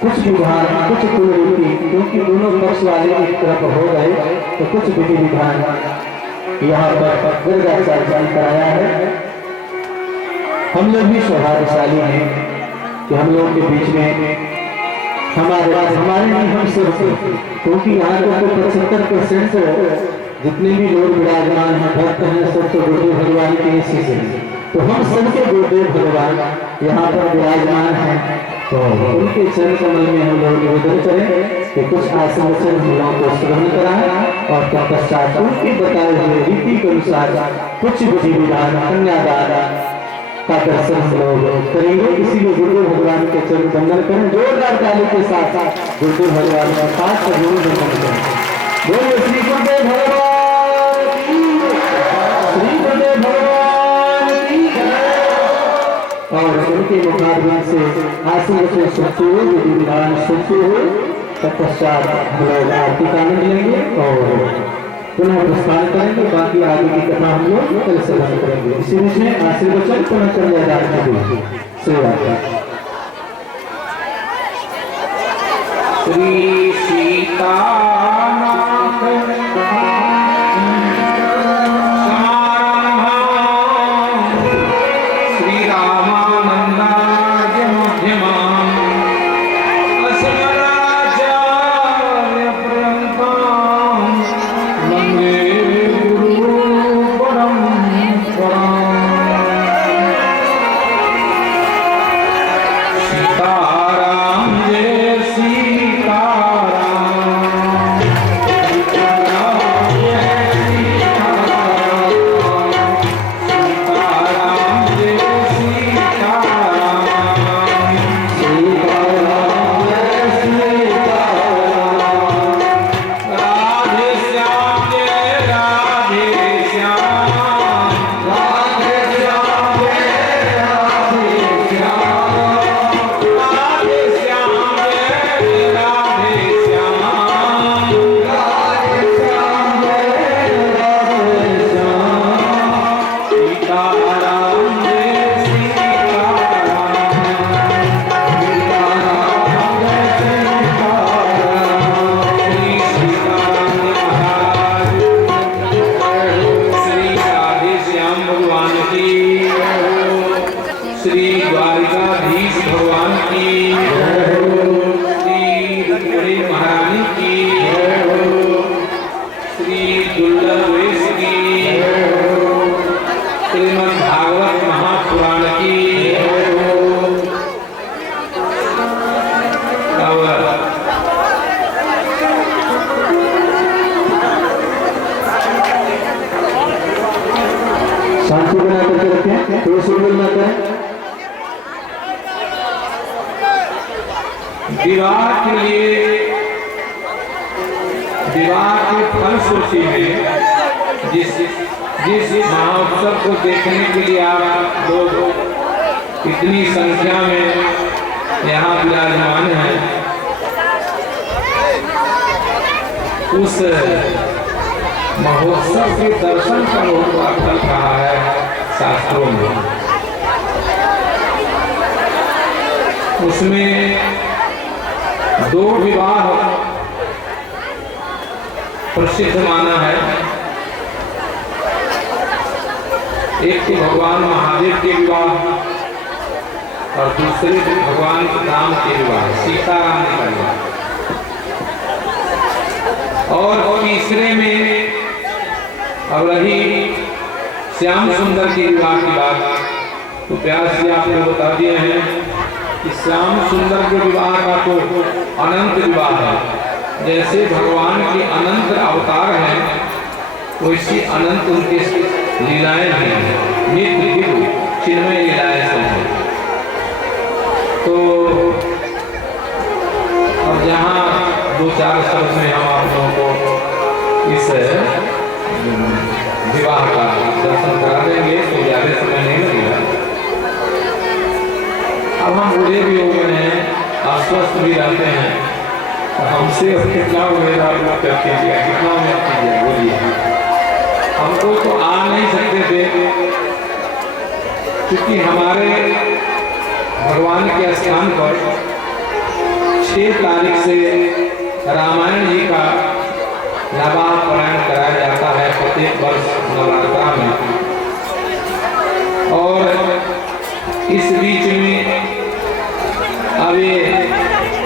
कुछ विधान कुछ कुलरीति, क्योंकि दोनों पक्ष वाले एक तरफ हो गए तो कुछ विधि विधान यहाँ पर गर्गाचार्य जी कराया है। हम लोग भी सौभाग्यशाली हैं कि हम लोगों के बीच में हमारे नहीं हम सिर्फ, क्योंकि यहाँ को 75% जितने भी लोग विराजमान हैं भक्त हैं सब तो गुरुदेव भगवान के इसी से, तो हम सबके गुरुदेव भगवान यहाँ पर विराजमान हैं। तो उनके चरण कमल में हम लोग निवेदन करें कि कुछ आसन वचन हम लोगों को श्रवण कराएं और तत्पश्चात उनके बताए हुए रीति के अनुसार कुछ विधि विधान कन्यादान का दर्शन हम लोग करेंगे। इसीलिए गुरुदेव भगवान के चरण वंदन करें, जोरदार ताली के साथ गुरुदेव भगवान का 5 सगुण वंदन करें। बोलिए श्री गुरुदेव भगवान की, श्री गुरुदेव भगवान की। और उनके मुखारविंद से आसन से सुनते हुए विधि विधान सुनते हुए तत्पश्चात हम लोग आरती का आनंद लेंगे और पुनः प्रस्थान करेंगे। बाकी आगे की कथा हम लोग कल से बंद करेंगे। इसी बीच में आशीर्वचन पुनः कन्यादान की सेवा श्री सीतानाथ शांति बना करके रखें, कोई सुन ना करें। विवाह के लिए, विवाह के फलश्रुति में जिस महोत्सव को देखने के लिए आप लोग इतनी संख्या में यहाँ विराजमान हैं, उस महोत्सव के दर्शन का बहुत बड़ा फल कहा है शास्त्रों में। उसमें 2 विवाह प्रसिद्ध माना है। एक तो भगवान महादेव के विवाह और दूसरे भगवान राम के विवाह, सीताराम का विवाह। और तीसरे में अब रही श्याम सुंदर के विवाह की बात, तो प्यार से आपने बता दिए हैं कि श्याम सुंदर के विवाह का तो अनंत विवाह है। जैसे भगवान के अनंत अवतार हैं, वैसी अनंत उनके लीलाएं भी हैं, नित्य दिव्य चिन्मय लीलाएं सब हैं। तो अब जहाँ 2-4 शब्द में हम आप लोगों को इस विवाह का दर्शन करा देंगे तो ज़्यादा समय नहीं लगेगा। अब हम बूढ़े भी हो गए हैं, अस्वस्थ भी रहते हैं, तो हमसे कितना उम्मीद आप लोग करते हैं, कितना उम्मीद कीजिए, बोलिए। हमको तो आ नहीं सकते थे, क्योंकि हमारे भगवान के स्थान पर 6 तारीख से रामायण जी का नवाह पारायण कराया जाता है प्रत्येक वर्ष नवरात्रा में। और इस बीच में अब ये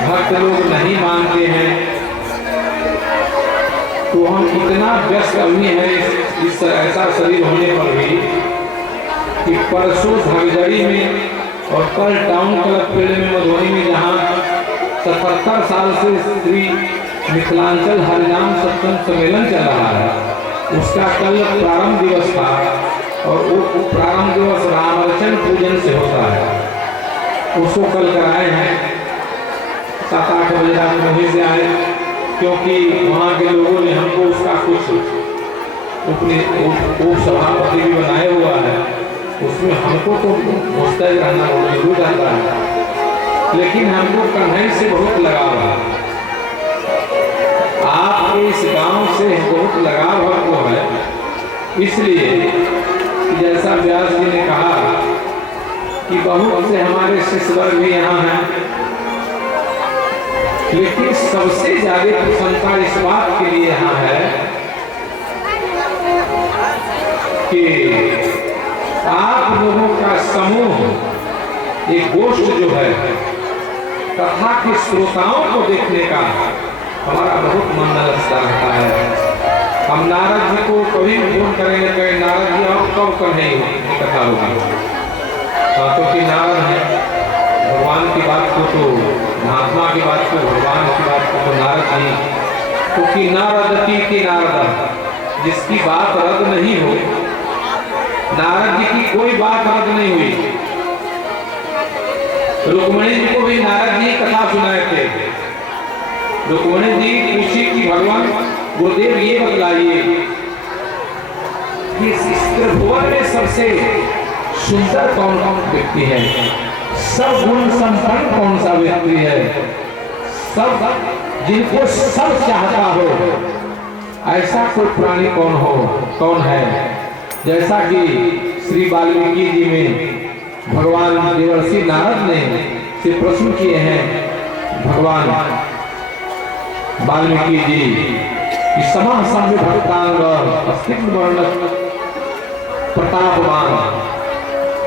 भक्त लोग नहीं मानते हैं, तो हम इतना व्यस्त अभी हैं इस ऐसा शरीर होने पर भी कि परसों धगजड़ी में और कल टाउन क्लब फील्ड में मधुबनी में जहाँ 77 साल से श्री मिथिलांचल हरिनाम सत्संग सम्मेलन चल रहा है, उसका कल प्रारंभ दिवस था। और वो प्रारंभ दिवस रामार्चन पूजन से होता है, उसको कल कराए हैं 7-8 बजे रात में वहीं से आए, क्योंकि वहाँ के लोगों ने हमको उसका कुछ उप सभापति भी बनाया हुआ है, उसमें हमको तो मुस्तैद रहना जरूर रहता है, लेकिन हमको कन्हई से बहुत लगाव है। आपके इस गांव से बहुत लगाव हमको है, इसलिए जैसा व्यास जी ने कहा कि बहुत से हमारे शिष्य वर्ग भी यहाँ हैं, लेकिन सबसे ज्यादा प्रसन्नता इस बात के लिए यहाँ है कि आप लोगों का समूह, एक गोष्ठ जो है, कथा के श्रोताओं को देखने का हमारा बहुत मन लगता रहता है। हम नारद जी को कभी भी फोन करेंगे, कहें नारद जी आप कब कहें कथा होगी, क्योंकि नारद है भगवान की बात को तो महात्मा की बात को, भगवान की बात को तो नारद नहीं, क्योंकि नारद की नारद, जिसकी बात रद्द नहीं हो, नारद जी की कोई बात रद्द नहीं हुई। रुक्मणी जी को भी नारद जी कथा सुनाए थे। रुक्मणी जी पूछी कि भगवान गुरुदेव ये बतलाइए कि इस त्रिभुवन में सबसे सुंदर कौन कौन व्यक्ति है, सब गुण संपन्न कौन सा व्यक्ति है, सब जिनको सब चाहता हो ऐसा कोई प्राणी कौन है। जैसा कि श्री वाल्मीकि जी में भगवान देवर्षि नारद ने से प्रश्न किए हैं भगवान वाल्मीकि जी कि समाह संग भक्तांग अस्तित्व वर्ण प्रतापवान,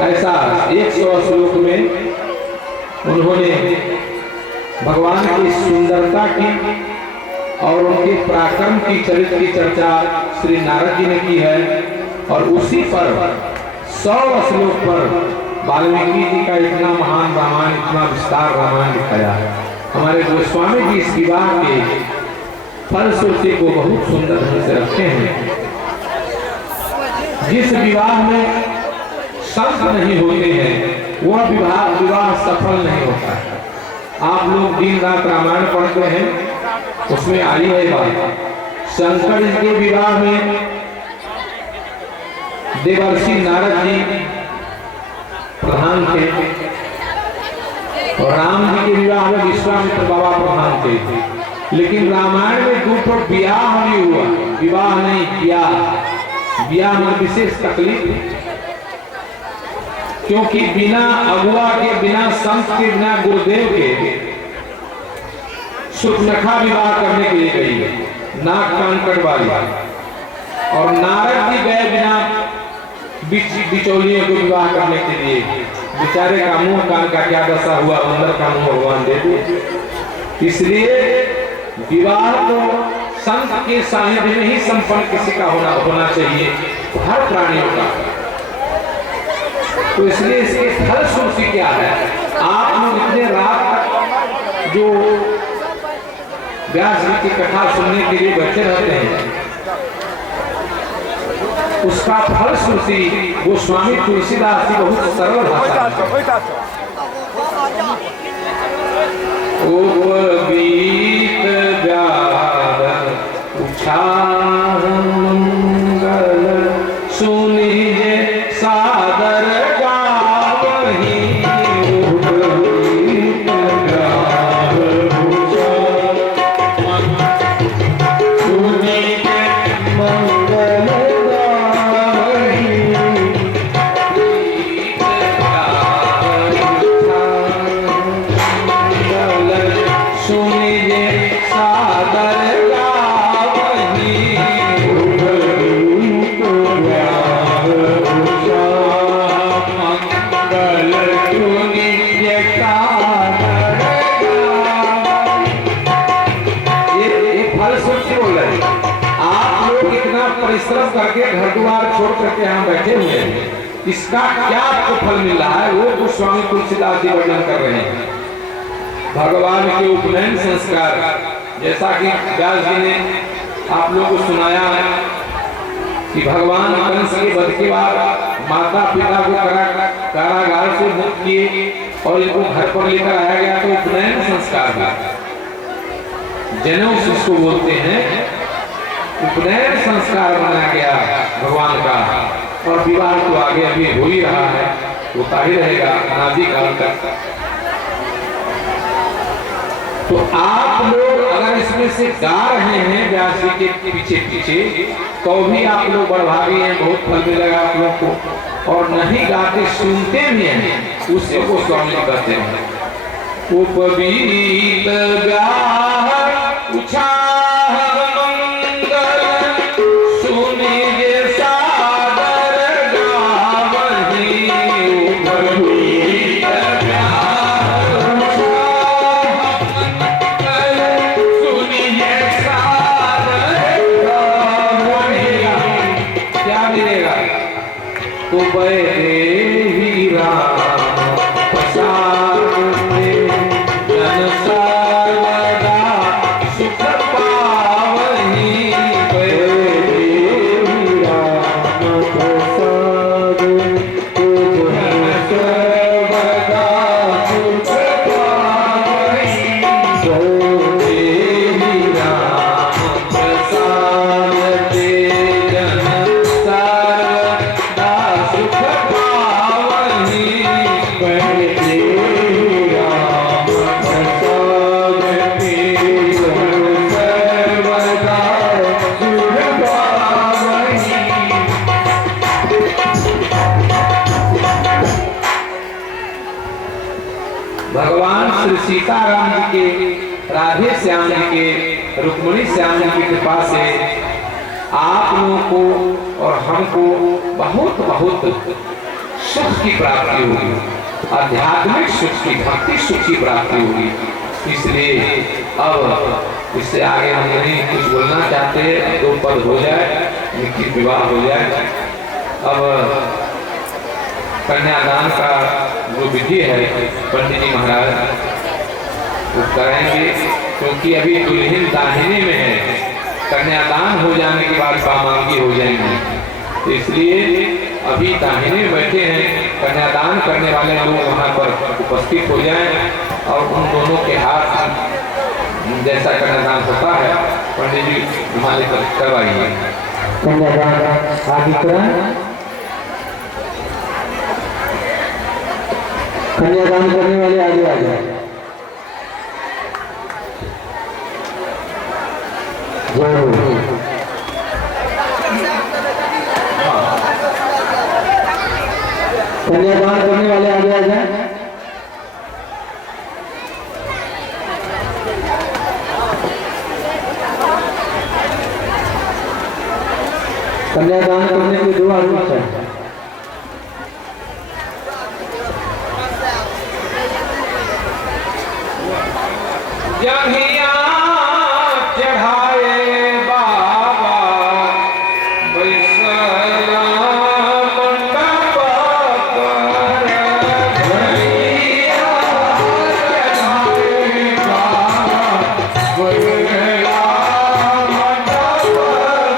ऐसा 100 श्लोक में उन्होंने भगवान की सुंदरता की और उनके पराक्रम की चरित्र की चर्चा श्री नारद जी ने की है। और उसी पर 100 श्लोक पर वाल्मीकि जी का इतना महान रामायण, इतना विस्तार रामायण दिखाया है। हमारे गोस्वामी जी इस विवाह के फलश्रुति को बहुत सुंदर ढंग से रखते हैं। जिस विवाह में संत नहीं होते हैं वह विवाह सफल नहीं होता है। आप लोग दिन रात रामायण पढ़ते हैं, उसमें आई है बात, शंकर जी के विवाह में देवर्षि नारद जी प्रधान थे और राम जी के विवाह में विश्वामित्र बाबा प्रधान थे। लेकिन रामायण में 2 ठो ब्याह भी हुआ, विवाह नहीं, ब्याह में विशेष तकलीफ, क्योंकि बिना अगुआ के, बिना संत के, बिना गुरुदेव के सुखनखा विवाह करने के लिए गई, नाक कान कटवाली, और नारद जी गए बिना बिचौलियों को विवाह करने के लिए। बेचारे का मुंह कान का क्या दशा हुआ, अंदर का मुंह भगवान दे दे। इसलिए विवाह तो संत के सानिध्य में ही संपन्न किसी का होना चाहिए, हर प्राणियों का। तो इसलिए इसके फलश्रुति क्या है, आप लोग इतने रात तक जो व्यास जी की कथा सुनने के लिए बैठे रहते हैं, उसका फलश्रुति गोस्वामी तुलसीदास जी बहुत सरल भाषा गीत सुनिए सादर गावही सुनिए सादर गावही मंगल सुनिए सादर गावही। ये फल से बोल रहे हैं। आप लोग इतना परिश्रम करके घर द्वार छोड़ करके यहाँ बैठे हुए हैं, इसका क्या आपको फल मिल रहा है? वो गोस्वामी तुलसीदास जी वर्णन कर रहे हैं। भगवान के उपनयन संस्कार, जैसा कि व्यास जी ने आप लोगों को सुनाया कि भगवान कंस के वध के बाद माता पिता को कारागार से मुक्त किए और इनको घर पर लेकर आया गया, तो उपनयन संस्कार हुआ। जनेऊ जिसको बोलते हैं, उपनयन संस्कार बनाया गया भगवान का, और विवाह तो आगे अभी हो ही रहा है, होता ही रहेगा अनादि काल तक। तो आप लोग अगर इसमें से गा रहे हैं व्यास जी के पीछे पीछे, तो भी आप लोग बड़भागी हैं, बहुत फल मिलेगा आप लोग को। और नहीं गाते सुनते भी हैं, उससे को स्वामी कहते हैं। उपवीत गाह उछाह मंगल सुनिए सादर गावही। उपवीत गाह उछाह मंगल सुनिए सादर गावही। क्या मिलेगा? तो ही राम प्रसाद में जन सर्वदा सुख पावही। राम प्रसाद जन सर्वदा सुख पावही। राम प्रसाद जन सर्वदा सुख पावही। भगवान श्री सीताराम जी के, राधे श्याम जी के, रुक्मिणी श्याम जी की कृपा से आप लोगों को और हमको बहुत बहुत सुख की प्राप्ति होगी, आध्यात्मिक सुख की, भक्ति सुख की प्राप्ति होगी। इसलिए अब इससे आगे हम नहीं कुछ बोलना चाहते, दो पद हो जाए, निश्चित विवाह हो जाए। अब कन्यादान का जो विधि है पंडित जी महाराज वो कराएंगे, क्योंकि अभी दुल्हन दाहिने में है, कन्यादान हो जाने के बाद बामांगी हो जाएंगे। इसलिए अभी दाहिने में बैठे हैं, कन्यादान करने वाले लोग वहाँ पर उपस्थित हो जाएं और उन दोनों के हाथ जैसा कन्यादान होता है पंडित जी हमारे करवाइए। कन्यादान कन्यादान करने वाले आगे आ जाए। कन्यादान करने वाले आगे आ जाए। कन्यादान करने के दो आदमी चाहिए। जहिया चढ़ाए बाबा बैसला मंडप पर। जहिया चढ़ाए बाबा बैसला मंडप पर।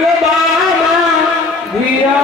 बाबा धिया